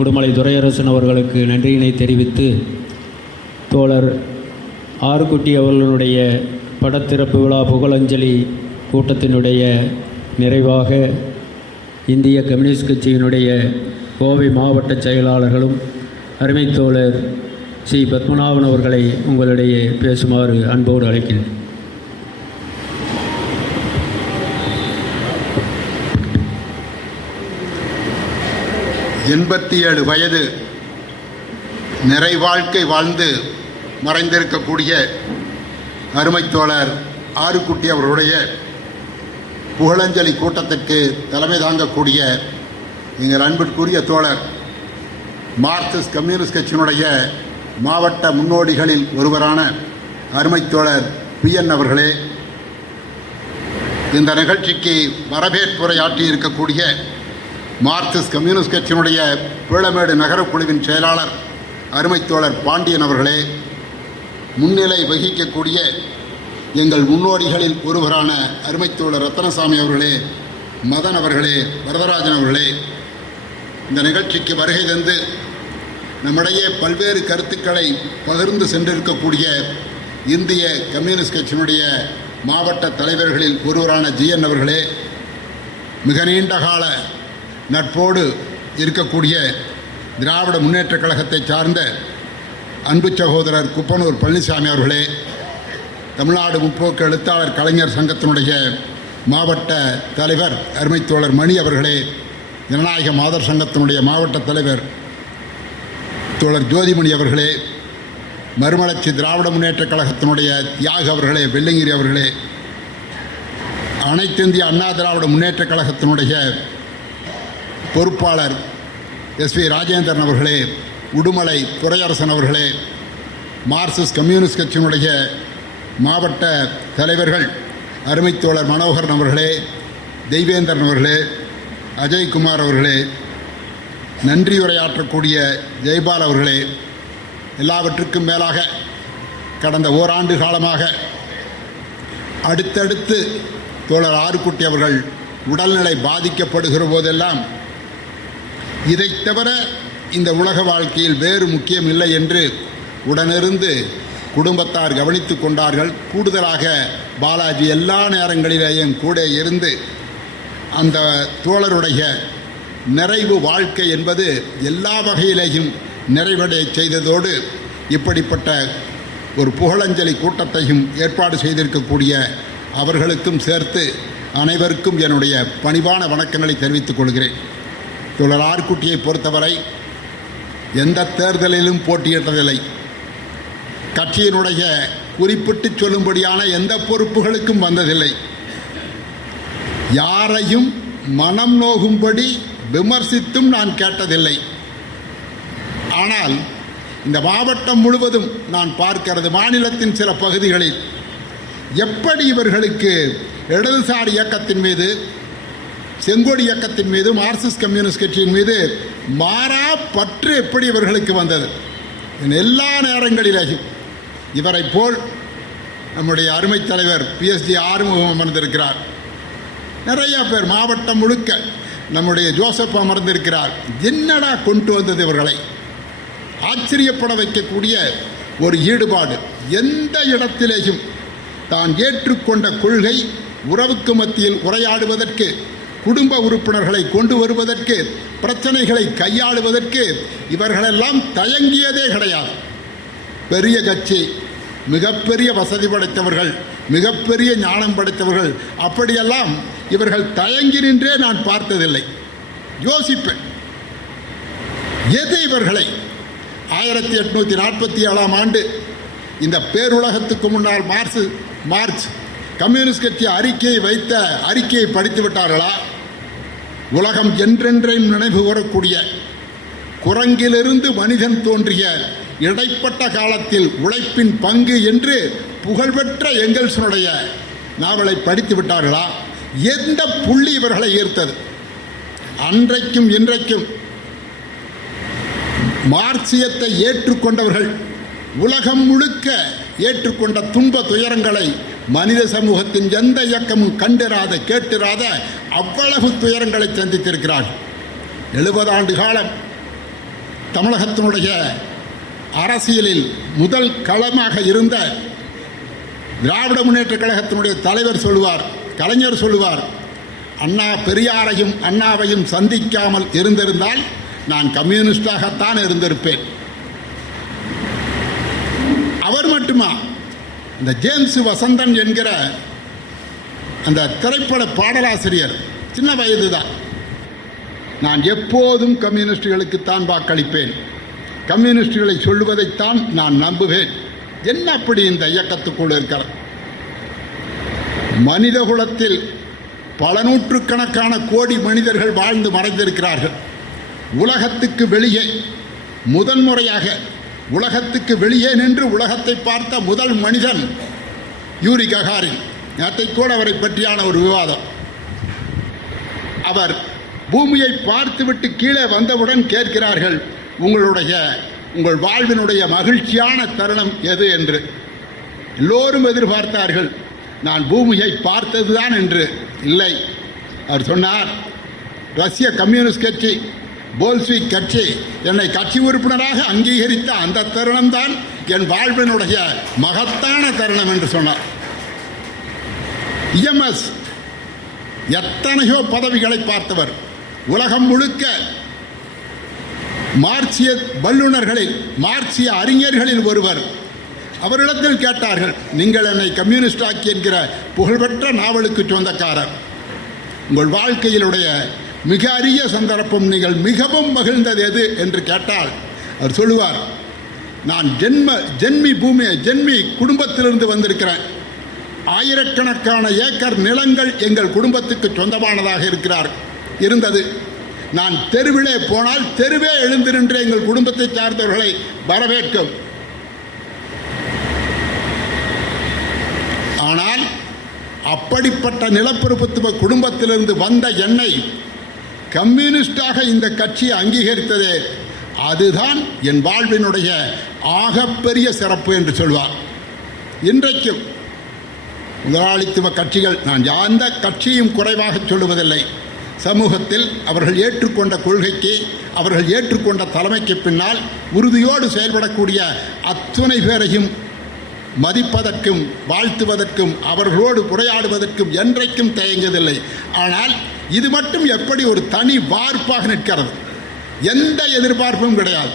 உடுமலை துரையரசன் அவர்களுக்கு நன்றியினை தெரிவித்து தோழர் ஆறுக்குட்டி அவர்களுடைய படத்திறப்பு விழா புகழஞ்சலி கூட்டத்தினுடைய நிறைவாக இந்திய கம்யூனிஸ்ட் கட்சியினுடைய கோவை மாவட்ட செயலாளர்களும் அருமைத்தோழர் ஸ்ரீ சி பத்மநாபன் அவர்களை உங்களிடையே பேசுமாறு அன்போடு அழைக்கிறேன். எண்பத்தி ஏழு வயது நிறை வாழ்க்கை வாழ்ந்து மறைந்திருக்கக்கூடிய அருமைத்தோழர் ஆறுக்குட்டி அவர்களுடைய புகழஞ்சலி கூட்டத்திற்கு தலைமை தாங்கக்கூடிய எங்கள் அன்பிற்குரிய தோழர் மார்க்சிஸ்ட் கம்யூனிஸ்ட் கட்சியினுடைய மாவட்ட முன்னோடிகளில் ஒருவரான அருமைத்தோழர் பி என் அவர்களே இந்த நிகழ்ச்சிக்கு வரவேற்புரை இருக்கக்கூடிய மார்க்சிஸ்ட் கம்யூனிஸ்ட் கட்சியினுடைய பீளமேடு நகரக்குழுவின் செயலாளர் அருமைத்தோழர் பாண்டியன் அவர்களே முன்னிலை வகிக்கக்கூடிய எங்கள் முன்னோடிகளில் ஒருவரான அருமைத்தோழர் ரத்னசாமி அவர்களே மதன் அவர்களே வரதராஜன் அவர்களே இந்த நிகழ்ச்சிக்கு வருகை தந்து நம்மிடையே பல்வேறு கருத்துக்களை பகிர்ந்து சென்றிருக்கக்கூடிய இந்திய கம்யூனிஸ்ட் கட்சியினுடைய மாவட்ட தலைவர்களில் ஒருவரான ஜிஎன் அவர்களே மிக நீண்ட கால நட்போடு இருக்கக்கூடிய திராவிட முன்னேற்றக் கழகத்தை சார்ந்த அன்பு சகோதரர் குப்பனூர் பழனிசாமி அவர்களே தமிழ்நாடு முற்போக்கு எழுத்தாளர் கலைஞர் சங்கத்தினுடைய மாவட்ட தலைவர் அருமைத்தோழர் மணி அவர்களே ஜனநாயக மாதர் சங்கத்தினுடைய மாவட்ட தலைவர் தோழர் ஜோதிமணி அவர்களே மறுமலர்ச்சி திராவிட முன்னேற்றக் கழகத்தினுடைய தியாக அவர்களே வெள்ளங்கிரி அவர்களே அனைத்து இந்திய அண்ணா திராவிட முன்னேற்றக் கழகத்தினுடைய பொறுப்பாளர் எஸ் வி ராஜேந்திரன் அவர்களே உடுமலை துரையரசன் அவர்களே மார்க்சிஸ்ட் கம்யூனிஸ்ட் கட்சியினுடைய மாவட்ட தலைவர்கள் அருமைத்தோழர் மனோகரன் அவர்களே தெய்வேந்திரன் அவர்களே அஜய்குமார் அவர்களே நன்றியுரையாற்றக்கூடிய ஜெய்பால் அவர்களே எல்லாவற்றுக்கும் மேலாக கடந்த ஓராண்டு காலமாக அடுத்தடுத்து தோழர் ஆறுக்குட்டி அவர்கள் உடல்நிலை பாதிக்கப்படுகிற போதெல்லாம் இதைத் தவிர இந்த உலக வாழ்க்கையில் வேறு முக்கியம் இல்லை என்று உடனிருந்து குடும்பத்தார் கவனித்து கொண்டார்கள். கூடுதலாக பாலாஜி எல்லா நேரங்களிலேயும் கூட இருந்து அந்த தோழருடைய நிறைவு வாழ்க்கை என்பது எல்லா வகையிலேயும் நிறைவடைய செய்ததோடு இப்படிப்பட்ட ஒரு புகழஞ்சலி கூட்டத்தையும் ஏற்பாடு செய்திருக்கக்கூடிய அவர்களுக்கும் சேர்த்து அனைவருக்கும் என்னுடைய பணிவான வணக்கங்களை தெரிவித்துக் கொள்கிறேன். தோழர் ஆர்குட்டியை பொறுத்தவரை எந்த தேர்தலிலும் போட்டியிட்டதில்லை. கட்சியினுடைய குறிப்பிட்டு சொல்லும்படியான எந்த பொறுப்புகளுக்கும் வந்ததில்லை. யாரையும் மனம் நோகும்படி விமர்சித்தும் நான் கேட்டதில்லை. ஆனால் இந்த மாவட்டம் முழுவதும் நான் பார்க்கிறது மாநிலத்தின் சில பகுதிகளில். எப்படி இவர்களுக்கு இடதுசாரி இயக்கத்தின் மீது செங்கோடி இயக்கத்தின் மீது மார்க்சிஸ்ட் கம்யூனிஸ்ட் கட்சியின் மீது மாறா பற்று எப்படி இவர்களுக்கு வந்தது? எல்லா நேரங்களிலேயும் இவரை போல் நம்முடைய அருமைத் தலைவர் பிஎஸ்டி ஆறுமுகம் அமர்ந்திருக்கிறார். நிறைய பேர் மாவட்டம் முழுக்க நம்முடைய ஜோசப் அமர்ந்திருக்கிறார். என்னடா கொண்டு வந்தது இவர்களை? ஆச்சரியப்பட வைக்கக்கூடிய ஒரு ஈடுபாடு எந்த இடத்திலேயும் தான் ஏற்றுக்கொண்ட கொள்கை உறவுக்கு மத்தியில் உரையாடுவதற்கு குடும்ப உறுப்பினர்களை கொண்டு வருவதற்கு பிரச்சனைகளை கையாளுவதற்கு இவர்களெல்லாம் தயங்கியதே கிடையாது. பெரிய கட்சி மிகப்பெரிய வசதி படைத்தவர்கள் மிகப்பெரிய ஞானம் படைத்தவர்கள் அப்படியெல்லாம் இவர்கள் தயங்கி நின்றே நான் பார்த்ததில்லை. யோசிப்பேன். எது இவர்களை? ஆயிரத்தி எட்நூற்றி நாற்பத்தி ஏழாம் ஆண்டு இந்த பேருலகத்துக்கு முன்னால் மார்ச் மார்ச் கம்யூனிஸ்ட் கட்சி அறிக்கையை வைத்த அறிக்கையை படித்து விட்டார்களா? உலகம் என்றென்றையும் நினைவு கூறக்கூடிய குரங்கிலிருந்து மனிதன் தோன்றிய இடைப்பட்ட காலத்தில் உழைப்பின் பங்கு என்று புகழ்பெற்ற எங்கெல்சனுடைய நாவலை படித்து விட்டார்களா? எந்த புள்ளி இவர்களை ஈர்த்தது? அன்றைக்கும் இன்றைக்கும் மார்க்சியத்தை ஏற்றுக்கொண்டவர்கள் உலகம் முழுக்க ஏற்றுக்கொண்ட துன்ப துயரங்களை மனித சமூகத்தின் எந்த இயக்கமும் கண்டிராத கேட்டிராத அவ்வளவு துயரங்களை சந்தித்திருக்கிறார்கள் எழுபது ஆண்டு காலம் தமிழகத்தினுடைய அரசியலில் முதல் களமாக இருந்த திராவிட முன்னேற்ற கழகத்தினுடைய தலைவர் சொல்லுவார் கலைஞர் சொல்லுவார் அண்ணா பெரியாரையும் அண்ணாவையும் சந்திக்காமல் இருந்திருந்தால் நான் கம்யூனிஸ்டாகத்தான் இருந்திருப்பேன். அவர் மட்டுமா? இந்த ஜேம்ஸ் வசந்தன் என்கிற அந்த திரைப்பட பாடலாசிரியர் சின்ன வயது தான் நான் எப்போதும் கம்யூனிஸ்டுகளுக்குத்தான் வாக்களிப்பேன். கம்யூனிஸ்டுகளை சொல்லுவதைத்தான் நான் நம்புவேன். என்ன அப்படி இந்த இயக்கத்துக்குள் இருக்கிற மனித குலத்தில் பல நூற்றுக்கணக்கான கோடி மனிதர்கள் வாழ்ந்து மறைந்திருக்கிறார்கள். உலகத்துக்கு வெளியே முதன்முறையாக உலகத்துக்கு வெளியே நின்று உலகத்தை பார்த்த முதல் மனிதன் யூரி ககாரின். நேற்றை கூட அவரை பற்றியான ஒரு விவாதம். அவர் பூமியை பார்த்துவிட்டு கீழே வந்தவுடன் கேட்கிறார்கள் உங்களுடைய உங்கள் வாழ்வினுடைய மகிழ்ச்சியான தருணம் எது? என்று. எல்லோரும் எதிர்பார்த்தார்கள் நான் பூமியை பார்த்ததுதான் என்று. இல்லை. அவர் சொன்னார் ரஷ்ய கம்யூனிஸ்ட் கட்சி போல்ஸ்விக் கட்சி என்னை கட்சி உறுப்பினராக அங்கீகரித்த அந்த தருணம்தான் என் வாழ்வினுடைய மகத்தான தருணம் என்று சொன்னார். இஎம்எஸ் எத்தனையோ பதவிகளை பார்த்தவர். உலகம் முழுக்க மார்க்சிய வல்லுநர்களில் மார்க்சிய அறிஞர்களில் ஒருவர். அவரிடத்தில் கேட்டார்கள் நீங்கள் என்னை கம்யூனிஸ்ட் ஆக்கி என்கிற புகழ்பெற்ற நாவலுக்கு சொந்தக்காரர். உங்கள் வாழ்க்கையிலுடைய மிக அரிய சந்தர்ப்பம் நீங்கள் மிகவும் மகிழ்ந்தது எது என்று கேட்டால் அவர் சொல்லுவார் நான் ஜென்ம ஜென்மி பூமியை ஜென்மி குடும்பத்திலிருந்து வந்திருக்கிறேன். ஆயிரக்கணக்கான ஏக்கர் நிலங்கள் எங்கள் குடும்பத்துக்கு சொந்தமானதாக இருக்கிறார். இருந்தது. நான் தெருவிலே போனால் தெருவே எழுந்து நின்று எங்கள் குடும்பத்தை சார்ந்தவர்களை வரவேற்கும். ஆனால் அப்படிப்பட்ட நிலப்பிரபுத்துவ குடும்பத்திலிருந்து வந்த என்னை கம்யூனிஸ்டாக இந்த கட்சியை அங்கீகரித்ததே அதுதான் என் வாழ்வினுடைய ஆகப்பெரிய சிறப்பு என்று சொல்வார். இன்றைக்கும் முதலாளித்துவ கட்சிகள் நான் எந்த கட்சியும் குறைவாக சொல்லுவதில்லை. சமூகத்தில் அவர்கள் ஏற்றுக்கொண்ட கொள்கைக்கு அவர்கள் ஏற்றுக்கொண்ட தலைமைக்கு பின்னால் உறுதியோடு செயல்படக்கூடிய அத்துணை பேரையும் மதிப்பதற்கும் வாழ்த்துவதற்கும் அவர்களோடு உரையாடுவதற்கும் என்றைக்கும் தயங்கியதில்லை. ஆனால் இது மட்டும் எப்படி ஒரு தனி வார்ப்பாக நிற்கிறது? எந்த எதிர்பார்ப்பும் கிடையாது.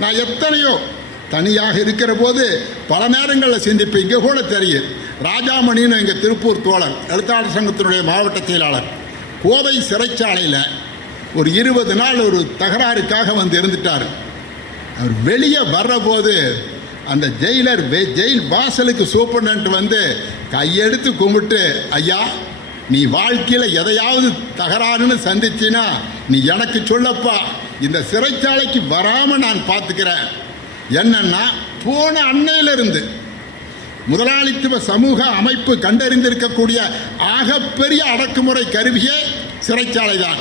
நான் எத்தனையோ தனியாக இருக்கிற போது பல நேரங்களில் சிந்திப்பேன் இங்கே கூட தெரியும். ராஜாமணின்னு எங்கள் திருப்பூர் தோழர் எழுத்தாளர் சங்கத்தினுடைய மாவட்ட செயலாளர். கோவை சிறைச்சாலையில் ஒரு இருபது நாள் ஒரு தகராறுக்காக வந்து இருந்துட்டார். அவர் வெளியே வர்றபோது அந்த ஜெயிலர் ஜெயில் வாசலுக்கு சூப்பரண்ட் வந்து கையெடுத்து கும்பிட்டு ஐயா நீ வாழ்க்கையில் எதையாவது தகராறுன்னு சந்திச்சினா நீ எனக்கு சொல்லப்பா. இந்த சிறைச்சாலைக்கு வராமல் நான் பார்த்துக்கிறேன் என்னன்னா போன அன்னையிலிருந்து முதலாளித்துவ சமூக அமைப்பு கண்டறிந்திருக்கக்கூடிய ஆகப்பெரிய அடக்குமுறை கருவியே சிறைச்சாலை தான்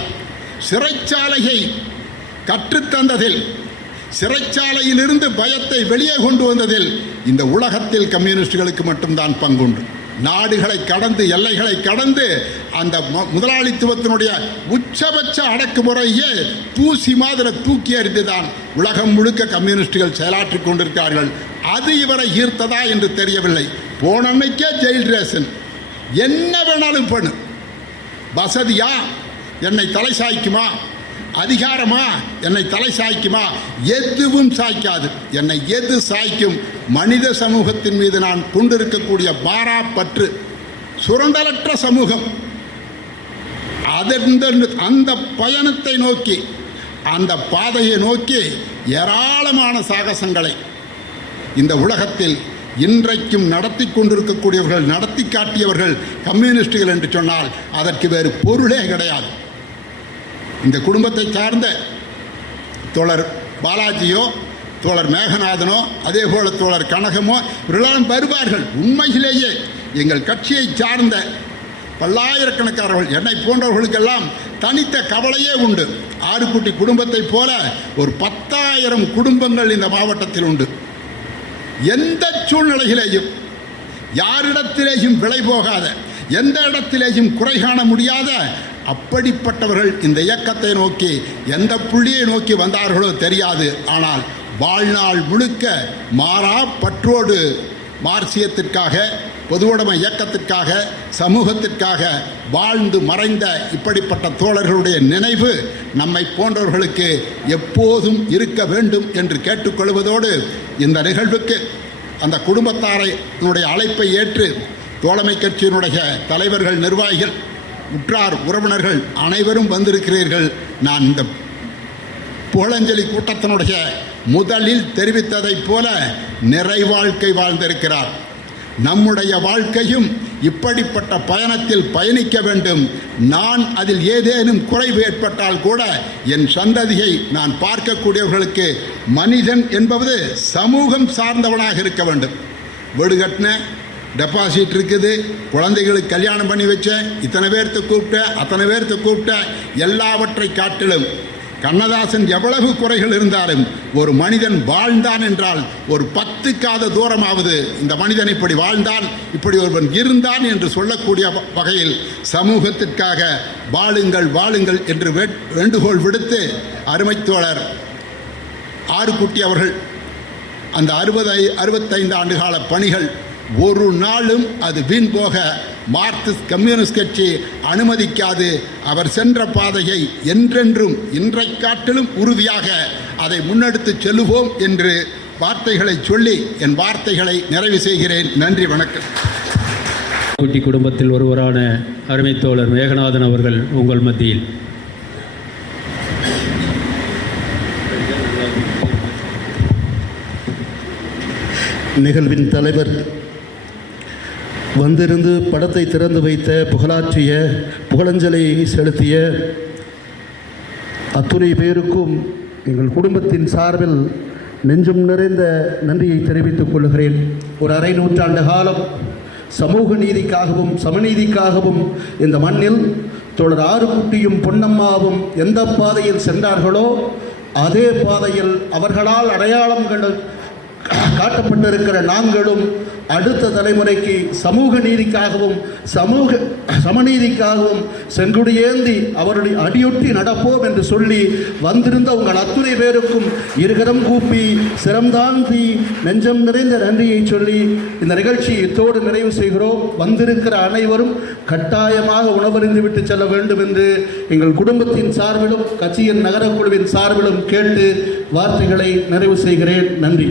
சிறைச்சாலையை கற்றுத்தந்ததில் சிறைச்சாலையிலிருந்து பயத்தை வெளியே கொண்டு வந்ததில் இந்த உலகத்தில் கம்யூனிஸ்டுகளுக்கு மட்டும்தான் பங்குண்டு. நாடுகளை கடந்து எல்லைகளை கடந்து அந்த முதலாளித்துவத்தினுடைய உச்சபட்ச அடக்குமுறையே தூசி மாதிரி தூக்கி அறிந்துதான் உலகம் முழுக்க கம்யூனிஸ்டுகள் செயலாற்றிக் கொண்டிருக்கிறார்கள் அது இவரை ஈர்த்ததா என்று தெரியவில்லை. போனன்னைக்கே ஜெயில் ரேஷன் என்ன வேணாலும் பண்ணு. வசதியா? என்னை தலை சாய்க்குமா? அதிகாரமா? என்னை தலை சாய்க்குமா? எதுவும் சாய்க்காது. என்னை எது சாய்க்கும்? மனித சமூகத்தின் மீது நான் கொண்டிருக்கக்கூடிய பாரா பற்று சுரண்டலற்ற சமூகம். அதன் அந்த பயணத்தை நோக்கி அந்த பாதையை நோக்கி ஏராளமான சாகசங்களை இந்த உலகத்தில் இன்றைக்கும் நடத்தி கொண்டிருக்கக்கூடியவர்கள் நடத்தி காட்டியவர்கள் கம்யூனிஸ்டுகள் என்று சொன்னால் அதற்கு வேறு பொருளே கிடையாது. இந்த குடும்பத்தை சார்ந்த தோழர் பாலாஜியோ தோழர் மேகநாதனோ அதே போல தோழர் கனகமோ இவர்களெல்லாம் வருவார்கள். உண்மையிலேயே எங்கள் கட்சியை சார்ந்த பல்லாயிரக்கணக்கானவர்கள் என்னை போன்றவர்களுக்கெல்லாம் தனித்த கவலையே உண்டு. ஆறுக்குட்டி குடும்பத்தைப் போல ஒரு பத்தாயிரம் குடும்பங்கள் இந்த மாவட்டத்தில் உண்டு. எந்த சூழ்நிலையிலேயும் யாரிடத்திலேயும் விலை போகாத எந்த இடத்திலேயும் குறை காண முடியாத அப்படிப்பட்டவர்கள் இந்த இயக்கத்தை நோக்கி எந்த புள்ளியை நோக்கி வந்தார்களோ தெரியாது. ஆனால் வாழ்நாள் முழுக்க மாறா பற்றோடு மார்சியத்திற்காக பொதுவுடைமை இயக்கத்திற்காக சமூகத்திற்காக வாழ்ந்து மறைந்த இப்படிப்பட்ட தோழர்களுடைய நினைவு நம்மை போன்றவர்களுக்கு எப்போதும் இருக்க வேண்டும் என்று கேட்டுக்கொள்வதோடு இந்த நிகழ்வுக்கு அந்த குடும்பத்தாரை அழைப்பை ஏற்று தோழமை கட்சியினுடைய தலைவர்கள் நிர்வாகிகள் உற்றார் உறவினர்கள் அனைவரும் வந்திருக்கிறீர்கள். நான் இந்த புகழஞ்சலி கூட்டத்தினுடைய முதலில் தெரிவித்ததைப் போல நிறை வாழ்க்கை வாழ்ந்திருக்கிறார். நம்முடைய வாழ்க்கையும் இப்படிப்பட்ட பயணத்தில் பயணிக்க வேண்டும். நான் அதில் ஏதேனும் குறைவு ஏற்பட்டால் கூட என் சந்ததியை நான் பார்க்கக்கூடியவர்களுக்கு மனிதன் என்பது சமூகம் சார்ந்தவனாக இருக்க வேண்டும். வீடு கட்டின டெபாசிட் இருக்குது. குழந்தைகளுக்கு கல்யாணம் பண்ணி வச்சேன். இத்தனை பேர்த்த கூப்பிட்டேன் அத்தனை பேர்த்த கூப்பிட்டேன் எல்லாவற்றை காட்டிலும் கண்ணதாசன் எவ்வளவு குறைகள் இருந்தாலும் ஒரு மனிதன் வாழ்ந்தான் என்றால் ஒரு பத்து காத தூரமாவது இந்த மனிதன் இப்படி வாழ்ந்தான் இப்படி ஒருவன் இருந்தான் என்று சொல்லக்கூடிய வகையில் சமூகத்திற்காக வாழுங்கள் வாழுங்கள் என்று வேண்டுகோள் விடுத்து அருமைத்தோழர் ஆறுக்குட்டி அவர்கள் அந்த அறுபதை அறுபத்தைந்து ஆண்டுகால பணிகள் ஒரு நாளும் அது வீண் போக மார்க்சிஸ்ட் கம்யூனிஸ்ட் கட்சி அனுமதிக்காது. அவர் சென்ற பாதையை என்றென்றும் இன்றை காட்டிலும் உறுதியாக அதை முன்னெடுத்து செல்லுவோம் என்று வார்த்தைகளை சொல்லி என் வார்த்தைகளை நிறைவு செய்கிறேன். நன்றி வணக்கம். குட்டி குடும்பத்தில் ஒருவரான அருமைத் தோழர் மேகநாதன் அவர்கள் உங்கள் மத்தியில். நிகழ்வின் தலைவர் வந்திருந்து படத்தை திறந்து வைத்த புகழாற்றிய புகழஞ்சலை செலுத்திய அத்துணை பேருக்கும் எங்கள் குடும்பத்தின் சார்பில் நெஞ்சும் நிறைந்த நன்றியை தெரிவித்துக் கொள்கிறேன். ஒரு அரை நூற்றாண்டு காலம் சமூக நீதிக்காகவும் சமநீதிக்காகவும் இந்த மண்ணில் தொடர் ஆறுக்குட்டியும் பொன்னம்மாவும் எந்த பாதையில் சென்றார்களோ அதே பாதையில் அவர்களால் அடையாளம் காட்டப்பட்டிருக்கிற நாங்களும் அடுத்த தலைமுறைக்கு சமூக நீதிக்காகவும் சமூக சமநீதிக்காகவும் செங்குடியேந்தி அவருடைய அடியொட்டி நடப்போம் என்று சொல்லி வந்திருந்த உங்கள் அத்துணை பேருக்கும் இருகரம் கூப்பி சிரம்தாந்தி நெஞ்சம் நிறைந்த நன்றியை சொல்லி இந்த நிகழ்ச்சி இத்தோடு நிறைவு செய்கிறோம். வந்திருக்கிற அனைவரும் கட்டாயமாக உணவறிந்து விட்டு செல்ல வேண்டும் என்று எங்கள் குடும்பத்தின் சார்பிலும் கட்சியின் நகரக்குழுவின் சார்பிலும் கேட்டு வார்த்தைகளை நிறைவு செய்கிறேன். நன்றி.